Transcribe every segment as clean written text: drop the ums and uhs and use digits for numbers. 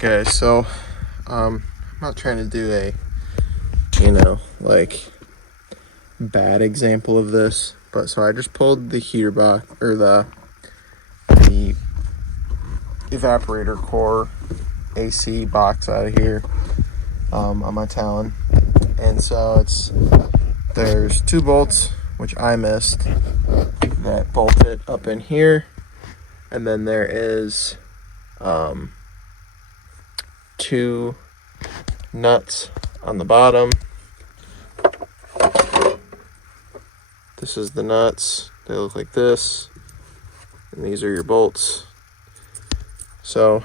Alright guys, so I'm not trying to do a like bad example of this, but so I just pulled the heater box or the evaporator core AC box out of here on my Talon, and so there's 2 bolts which I missed that bolt it up in here, and then there is 2 nuts on the bottom. This is the nuts. They look like this, and these are your bolts. So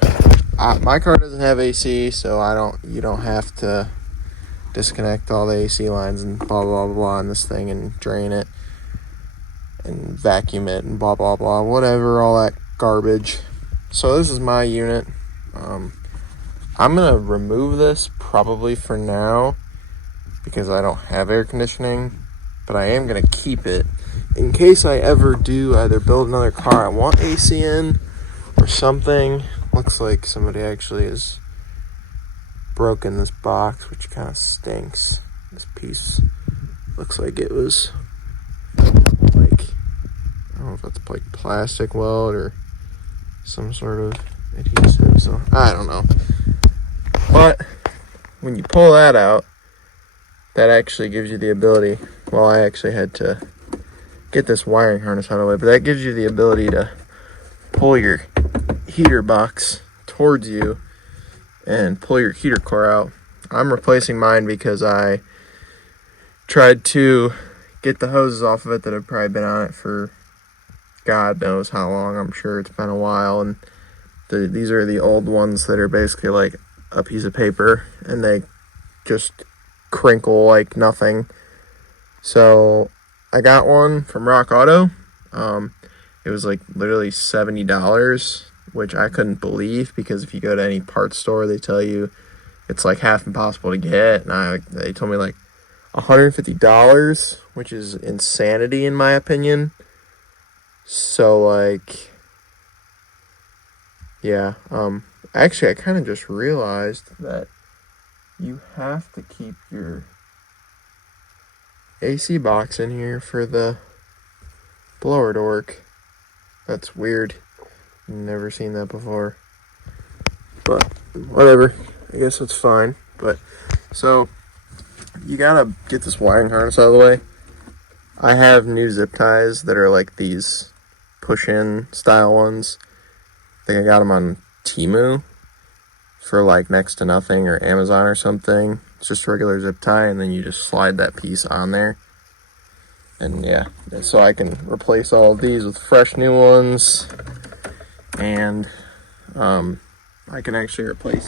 my car doesn't have AC, so you don't have to disconnect all the AC lines and blah blah blah on this thing and drain it and vacuum it and blah blah blah, whatever, all that garbage. So this is my unit. I'm gonna remove this probably for now because I don't have air conditioning, but I am gonna keep it in case I ever do either build another car I want AC in or something. Looks like somebody actually has broken this box, which kind of stinks. This piece looks like it was like, I don't know if that's like plastic weld or some sort of adhesive, so I don't know. But when you pull that out, that actually gives you the ability, well, I actually had to get this wiring harness out of the way, but that gives you the ability to pull your heater box towards you and pull your heater core out. I'm replacing mine because I tried to get the hoses off of it that have probably been on it for God knows how long. I'm sure it's been a while, and these are the old ones that are basically like a piece of paper and they just crinkle like nothing. So I got one from Rock Auto. It was like literally $70, which I couldn't believe because if you go to any parts store, they tell you it's like half impossible to get, and they told me like $150, which is insanity in my opinion. So like, yeah, actually I kind of just realized that you have to keep your AC box in here for the blower to work. That's weird. Never seen that before. But whatever. I guess it's fine. But so you gotta get this wiring harness out of the way. I have new zip ties that are like these push-in style ones. I think I got them on Temu for like next to nothing, or Amazon or something. It's just a regular zip tie, and then you just slide that piece on there. And yeah, so I can replace all of these with fresh new ones. And I can actually replace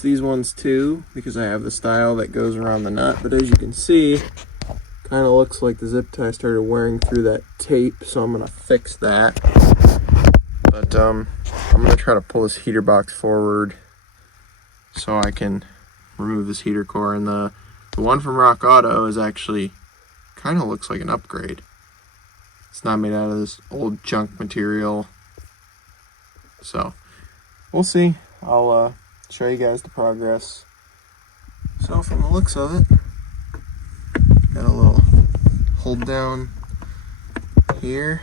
these ones too, because I have the style that goes around the nut. But as you can see, kind of looks like the zip tie started wearing through that tape, so I'm gonna fix that. But I'm gonna try to pull this heater box forward so I can remove this heater core. And the one from Rock Auto is actually kind of looks like an upgrade. It's not made out of this old junk material. So we'll see. I'll show you guys the progress. So from the looks of it, got a little hold down here.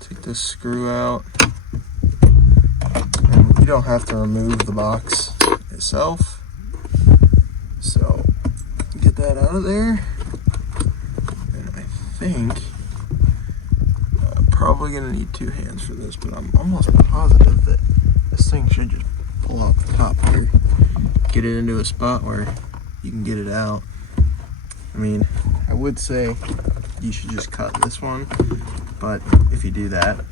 Take this screw out. And you don't have to remove the box itself. So get that out of there. And I think probably gonna need 2 hands for this, but I'm almost positive that this thing should just pull out the top here, get it into a spot where you can get it out. I mean, I would say you should just cut this one, but if you do that,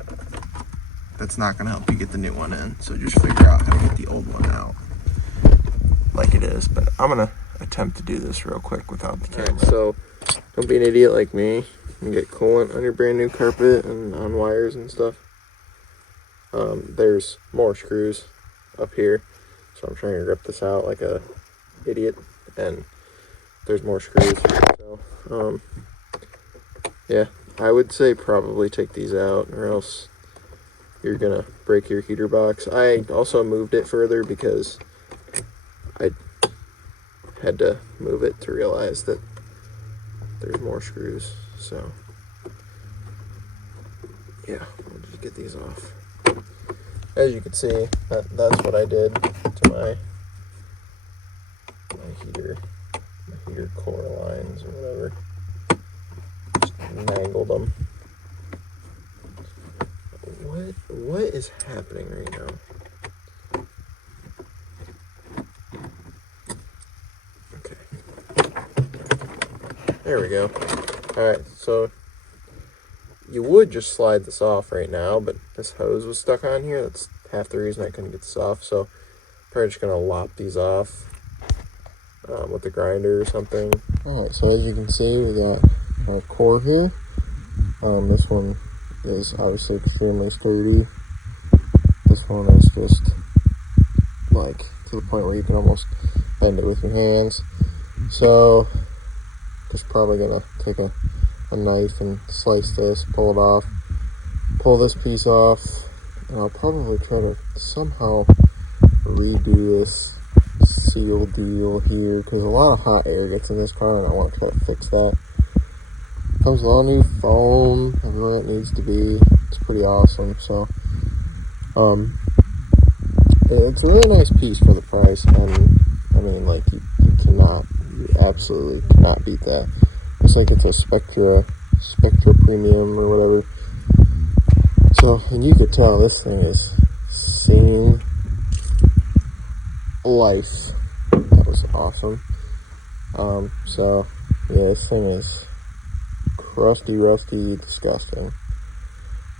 that's not gonna help you get the new one in. So just figure out how to get the old one out like it is. But I'm gonna attempt to do this real quick without the camera. Right, so don't be an idiot like me and get coolant on your brand new carpet and on wires and stuff. There's more screws up here, so I'm trying to rip this out like a idiot, and there's more screws. So yeah, I would say probably take these out, or else you're gonna break your heater box. I also moved it further because I had to move it to realize that there's more screws. So yeah, we'll just get these off. As you can see, that's what I did to my heater core lines or whatever. Just mangled them. What is happening right now? Okay. There we go. Alright, so you would just slide this off right now, but this hose was stuck on here. That's half the reason I couldn't get this off. So I'm probably just going to lop these off with the grinder or something. Alright, so as you can see, we got our core here. This one is obviously extremely sturdy. This one is just like to the point where you can almost bend it with your hands. So just probably gonna take a knife and slice this, pull it off, pull this piece off, and I'll probably try to somehow redo this seal deal here because a lot of hot air gets in this car and I want to try to fix that. Comes with all new foam, everywhere it needs to be. It's pretty awesome. So it's a really nice piece for the price, and I mean, like, you absolutely cannot beat that. It's like it's a Spectra Premium or whatever. So, and you could tell this thing is singing life. That was awesome. So yeah, this thing is crusty, rusty, disgusting.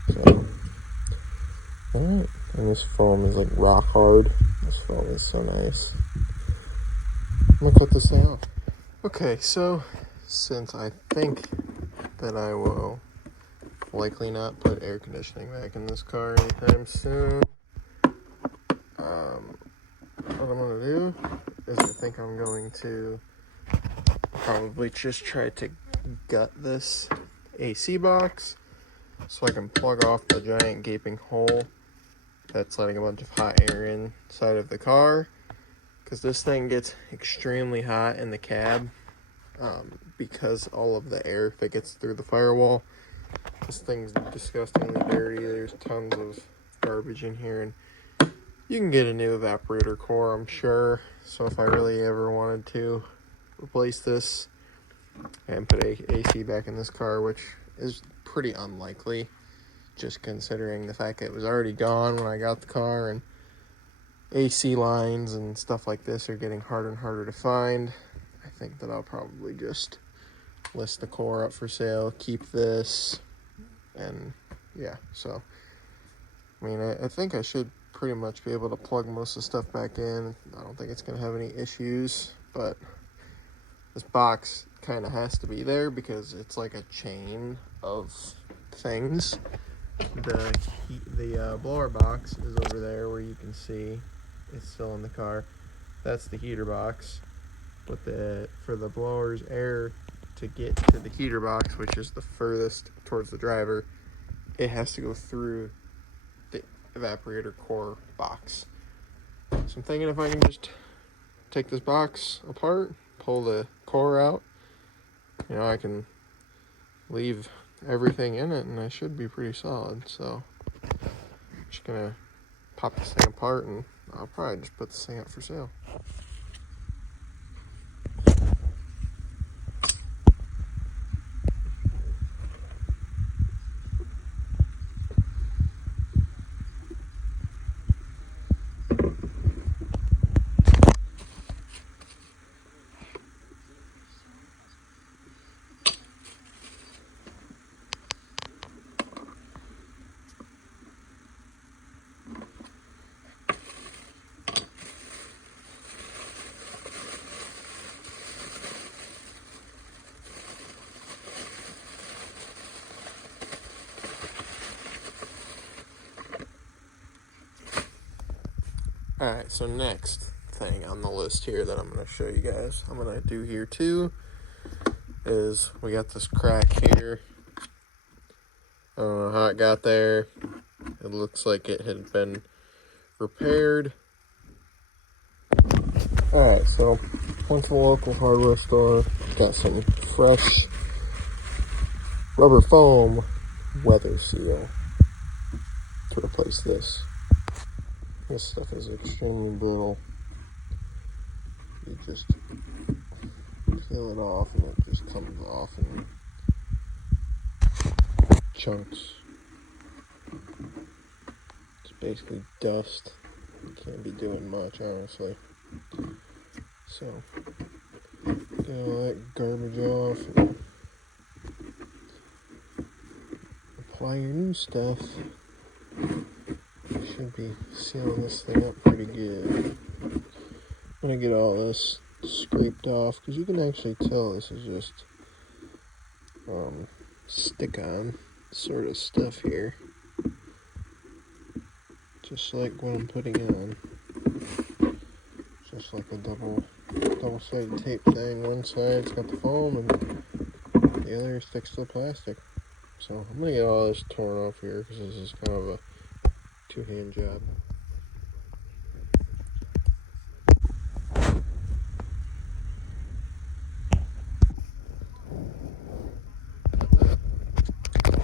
So, alright, and this foam is like rock hard. This foam is so nice. I'm gonna cut this thing off. Okay, so since I think that I will likely not put air conditioning back in this car anytime soon, what I'm gonna do is I think I'm going to probably just try to gut this AC box so I can plug off the giant gaping hole that's letting a bunch of hot air inside of the car, because this thing gets extremely hot in the cab because all of the air that gets through the firewall. This thing's disgustingly dirty. There's tons of garbage in here, and you can get a new evaporator core, I'm sure. So if I really ever wanted to replace this and put AC back in this car, which is pretty unlikely, just considering the fact that it was already gone when I got the car, and AC lines and stuff like this are getting harder and harder to find, I think that I'll probably just list the core up for sale, keep this, and yeah. So I mean, I think I should pretty much be able to plug most of the stuff back in. I don't think it's going to have any issues, but this box kind of has to be there because it's like a chain of things. The blower box is over there where you can see it's still in the car. That's the heater box. But for the blower's air to get to the heater box, which is the furthest towards the driver, it has to go through the evaporator core box. So I'm thinking if I can just take this box apart, pull the core out, I can leave everything in it and I should be pretty solid. So I'm just gonna pop this thing apart and I'll probably just put this thing up for sale. Alright, so next thing on the list here that I'm going to show you guys, I'm going to do here too, is we got this crack here. I don't know how it got there. It looks like it had been repaired. Alright, so went to the local hardware store, got some fresh rubber foam weather seal to replace this. This stuff is extremely brittle. You just peel it off and it just comes off in chunks. It's basically dust. You can't be doing much, honestly. So, get all that garbage off and apply your new stuff. You should be sealing this thing up pretty good. I'm gonna get all this scraped off because you can actually tell this is just stick-on sort of stuff here, just like what I'm putting on. Just like a double-sided tape thing. One side's got the foam and the other sticks to the plastic. So I'm gonna get all this torn off here because this is kind of a two-hand job.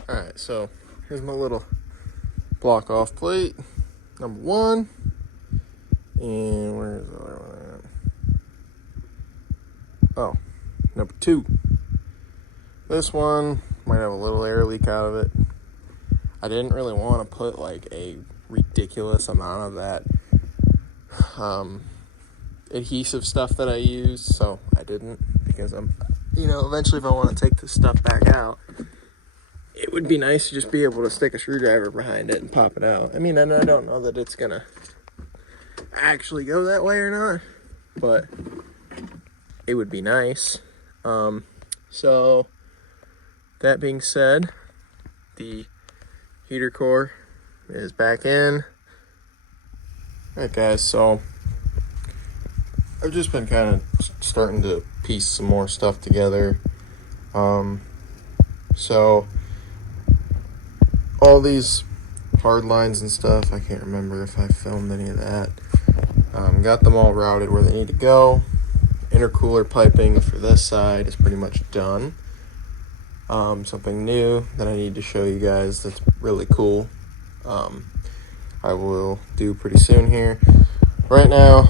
Alright, so here's my little block off plate, number 1. And where's the other one at? Oh, number 2. This one might have a little air leak out of it. I didn't really want to put like a ridiculous amount of that adhesive stuff that I used, so I didn't, because eventually if I want to take this stuff back out, it would be nice to just be able to stick a screwdriver behind it and pop it out. I mean, and I don't know that it's gonna actually go that way or not, but it would be nice. So that being said, the heater core is back in. Alright guys, so I've just been kind of starting to piece some more stuff together. So all these hard lines and stuff, I can't remember if I filmed any of that. Got them all routed where they need to go. Intercooler piping for this side is pretty much done. Something new that I need to show you guys that's really cool, I will do pretty soon here. Right now,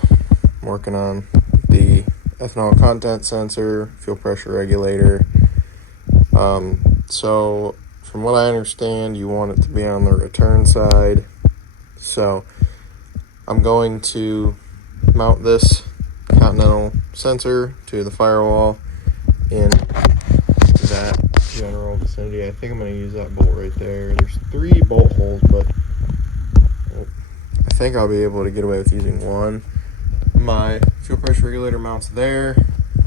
I'm working on the ethanol content sensor, fuel pressure regulator. So from what I understand, you want it to be on the return side. So I'm going to mount this Continental sensor to the firewall in that general vicinity. I think I'm going to use that bolt right there. There's 3 bolt holes, but I think I'll be able to get away with using one. My fuel pressure regulator mounts there.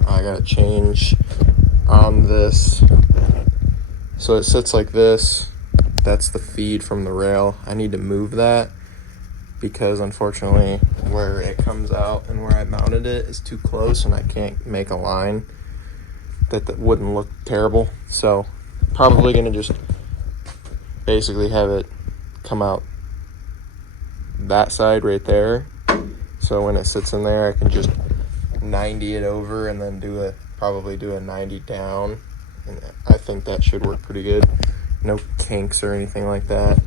I got to change on this. So it sits like this. That's the feed from the rail. I need to move that because unfortunately where it comes out and where I mounted it is too close and I can't make a line that wouldn't look terrible. So probably going to just basically have it come out that side right there. So when it sits in there, I can just 90 it over and then probably do a 90 down. And I think that should work pretty good. No kinks or anything like that.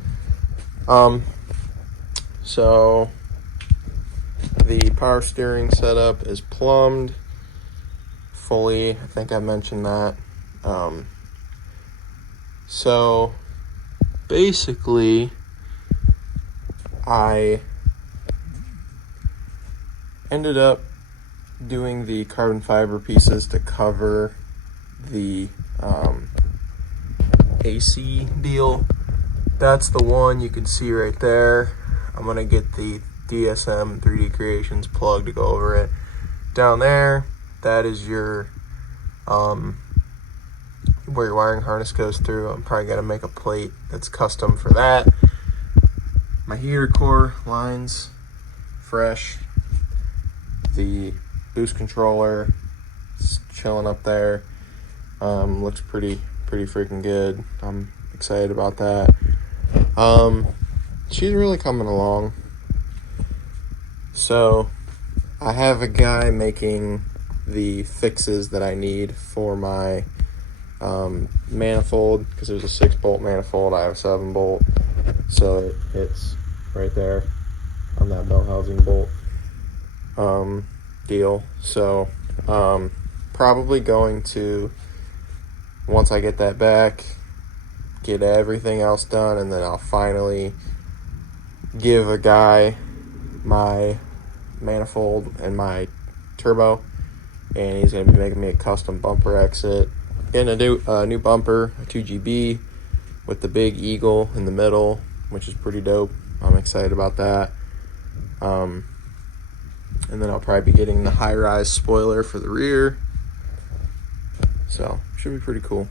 So the power steering setup is plumbed fully. I think I mentioned that. So basically I ended up doing the carbon fiber pieces to cover the AC deal. That's the one you can see right there. I'm gonna get the DSM 3D Creations plug to go over it. Down there, that is your where your wiring harness goes through. I'm probably gonna make a plate that's custom for that. My heater core lines fresh. The boost controller is chilling up there. Looks pretty freaking good. I'm excited about that. she's really coming along. So I have a guy making the fixes that I need for my manifold, because there's a 6-bolt manifold. I have a 7-bolt, so it's right there on that bell housing bolt deal. So probably going to, once I get that back, get everything else done, and then I'll finally give a guy my manifold and my turbo, and he's going to be making me a custom bumper exit and a new bumper, a 2GB with the big eagle in the middle, which is pretty dope. I'm excited about that. And then I'll probably be getting the high-rise spoiler for the rear, so should be pretty cool.